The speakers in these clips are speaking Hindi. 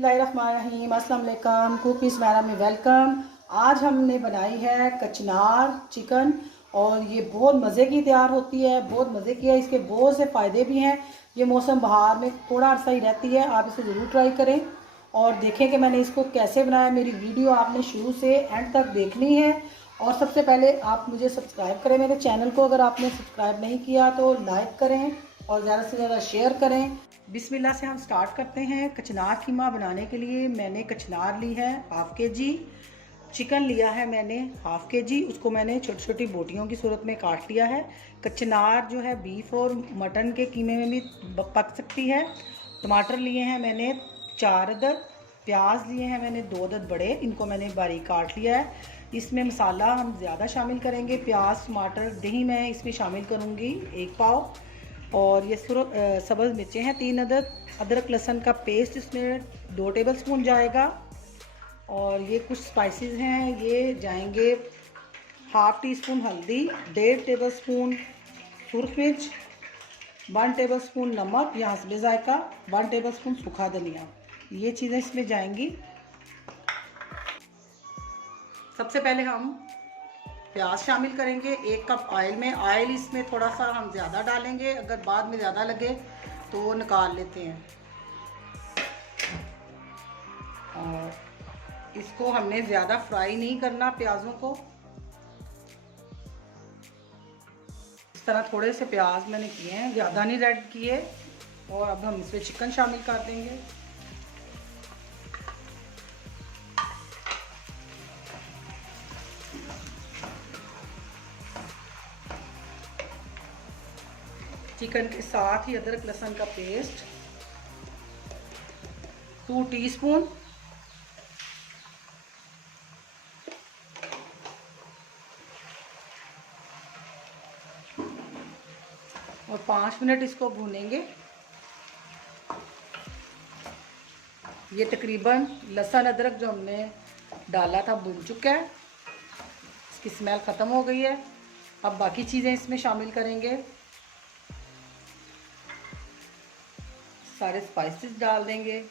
बिस्मिल्लाहिर्रहमानिर्रहीम, अस्सलाम वालेकुम। कुकीज़ मैरा में वेलकम। आज हमने बनाई है कचनार चिकन और ये बहुत मज़े की तैयार होती है, बहुत मज़े की है। इसके बहुत से फ़ायदे भी हैं। ये मौसम बहार में थोड़ा अरसा ही रहती है, आप इसे ज़रूर ट्राई करें और देखें कि मैंने इसको कैसे बनाया। मेरी वीडियो आपने शुरू से एंड तक देखनी है और सबसे पहले आप मुझे सब्सक्राइब करें मेरे चैनल को। अगर आपने सब्सक्राइब नहीं किया तो लाइक करें और ज़्यादा से ज़्यादा शेयर करें। बिस्मिल्लाह से हम स्टार्ट करते हैं। कचनार कीमा बनाने के लिए मैंने कचनार ली है हाफ़ के जी, चिकन लिया है मैंने हाफ़ के जी, उसको मैंने छोटी छोटी बोटियों की सूरत में काट लिया है। कचनार जो है बीफ और मटन के कीमे में भी पक सकती है। टमाटर लिए हैं मैंने 4 अदद, प्याज लिए हैं मैंने 2 अदद बड़े, इनको मैंने बारीक काट लिया है। इसमें मसाला हम ज़्यादा शामिल करेंगे, प्याज टमाटर दही मैं इसमें शामिल करूँगी 1 पाव, और ये सब्ज़ मिर्चें हैं 3 अदद, अदरक लहसुन का पेस्ट इसमें 2 टेबलस्पून जाएगा, और ये कुछ स्पाइसेस हैं, ये जाएंगे हाफ़ टी स्पून हल्दी, 1.5 टेबलस्पून सुरख मिर्च, 1 टेबलस्पून नमक या हस्बे ज़ायका, 1 टेबलस्पून सूखा धनिया, ये चीज़ें इसमें जाएंगी। सबसे पहले हम प्याज शामिल करेंगे 1 कप ऑयल में। ऑयल इसमें थोड़ा सा हम ज़्यादा डालेंगे, अगर बाद में ज़्यादा लगे तो निकाल लेते हैं। और इसको हमने ज़्यादा फ्राई नहीं करना प्याज़ों को, इस तरह थोड़े से प्याज मैंने किए हैं, ज़्यादा नहीं रेड किए। और अब हम इसमें चिकन शामिल कर देंगे। चिकन के साथ ही अदरक लहसुन का पेस्ट 2 टीस्पून, और 5 मिनट इसको भूनेंगे। ये तकरीबन लहसुन अदरक जो हमने डाला था भून चुका है, इसकी स्मेल ख़त्म हो गई है। अब बाकी चीज़ें इसमें शामिल करेंगे, सारे स्पाइसेस डाल देंगे।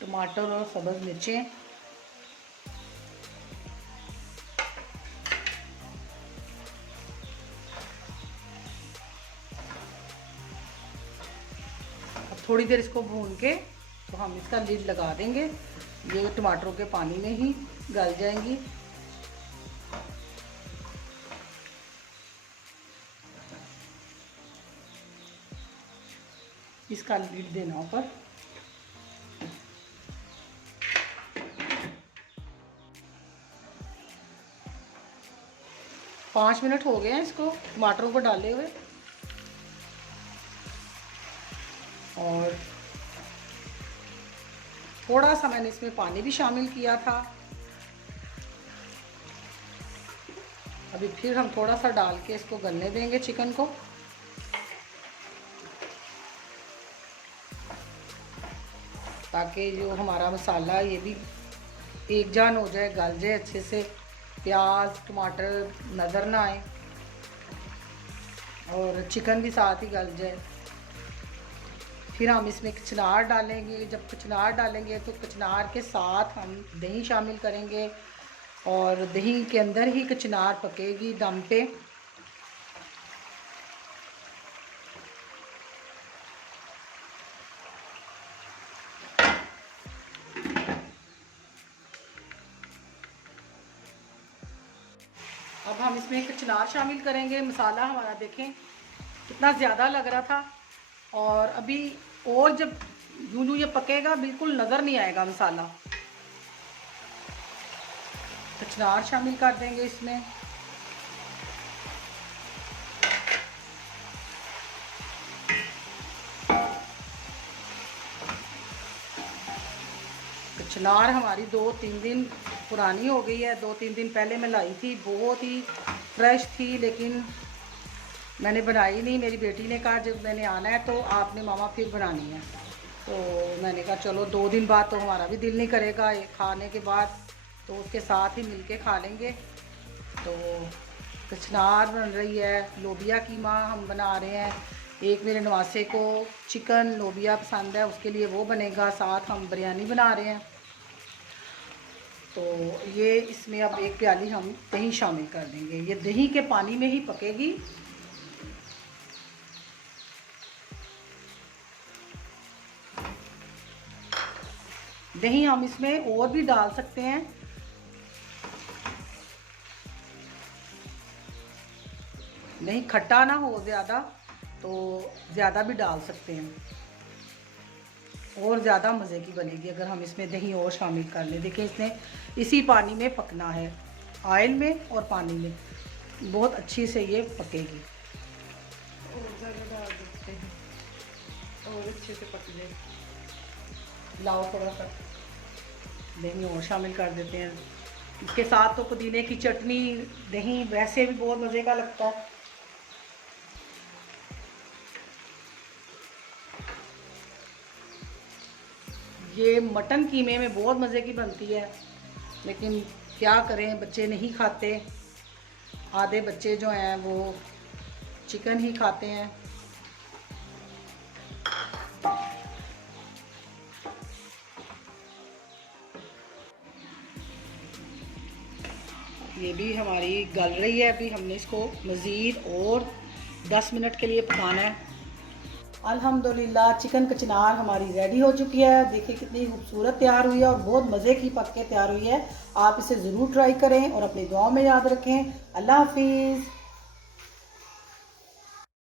टमाटर और सब्ज़ मिर्चें, अब थोड़ी देर इसको भून के तो हम इसका लिड लगा देंगे। ये टमाटरों के पानी में ही गल जाएंगी। इसका लिड देना ऊपर। पाँच मिनट हो गए हैं इसको टमाटरों को डाले हुए, और थोड़ा सा मैंने इसमें पानी भी शामिल किया था। अभी फिर हम थोड़ा सा डाल के इसको गलने देंगे चिकन को। ताकि जो हमारा मसाला ये भी एक जान हो जाए, गल जाए अच्छे से, प्याज टमाटर नज़र ना आए और चिकन भी साथ ही गल जाए। फिर हम इसमें कचनार डालेंगे। जब कचनार डालेंगे तो कचनार के साथ हम दही शामिल करेंगे, और दही के अंदर ही कचनार पकेगी दम पे। अब हम इसमें कचनार शामिल करेंगे। मसाला हमारा देखें कितना ज़्यादा लग रहा था, और अभी और जब यूं ये पकेगा बिल्कुल नज़र नहीं आएगा मसाला। कचनार शामिल कर देंगे इसमें। कचनार हमारी 2-3 दिन पुरानी हो गई है, 2-3 दिन पहले मैं लाई थी, बहुत ही फ्रेश थी, लेकिन मैंने बनाई नहीं। मेरी बेटी ने कहा जब मैंने आना है तो आपने मामा फिर बनानी है, तो मैंने कहा चलो 2 दिन बाद तो हमारा भी दिल नहीं करेगा ये खाने के बाद, तो उसके साथ ही मिलके खा लेंगे। तो कचनार बन रही है, लोबिया कीमा हम बना रहे हैं। एक मेरे नवासे को चिकन लोबिया पसंद है, उसके लिए वो बनेगा, साथ हम बिरयानी बना रहे हैं। तो ये इसमें अब 1 प्याली हम दही शामिल कर देंगे। ये दही के पानी में ही पकेगी। दही हम इसमें और भी डाल सकते हैं, नहीं खट्टा ना हो ज़्यादा तो ज़्यादा भी डाल सकते हैं, और ज़्यादा मज़े की बनेगी अगर हम इसमें दही और शामिल कर लें। देखिए इसने इसी पानी में पकना है, ऑयल में और पानी में, बहुत अच्छी से ये पकेगी। और ज़्यादा डाल देते हैं और अच्छे से पक जाए। लाओ थोड़ा सा दही और शामिल कर देते हैं। इसके साथ तो पुदीने की चटनी, दही वैसे भी बहुत मज़े का लगता है। ये मटन कीमे में बहुत मज़े की बनती है, लेकिन क्या करें बच्चे नहीं खाते। आधे बच्चे जो हैं वो चिकन ही खाते हैं। ये भी हमारी गल रही है, अभी हमने इसको मज़ीद और 10 मिनट के लिए पकाना है। अल्हम्दुलिल्लाह चिकन कचनार हमारी रेडी हो चुकी है। देखिए कितनी खूबसूरत तैयार हुई है और बहुत मज़े की पक के तैयार हुई है। आप इसे ज़रूर ट्राई करें और अपनी दुआओं में याद रखें। अल्लाह हाफिज़।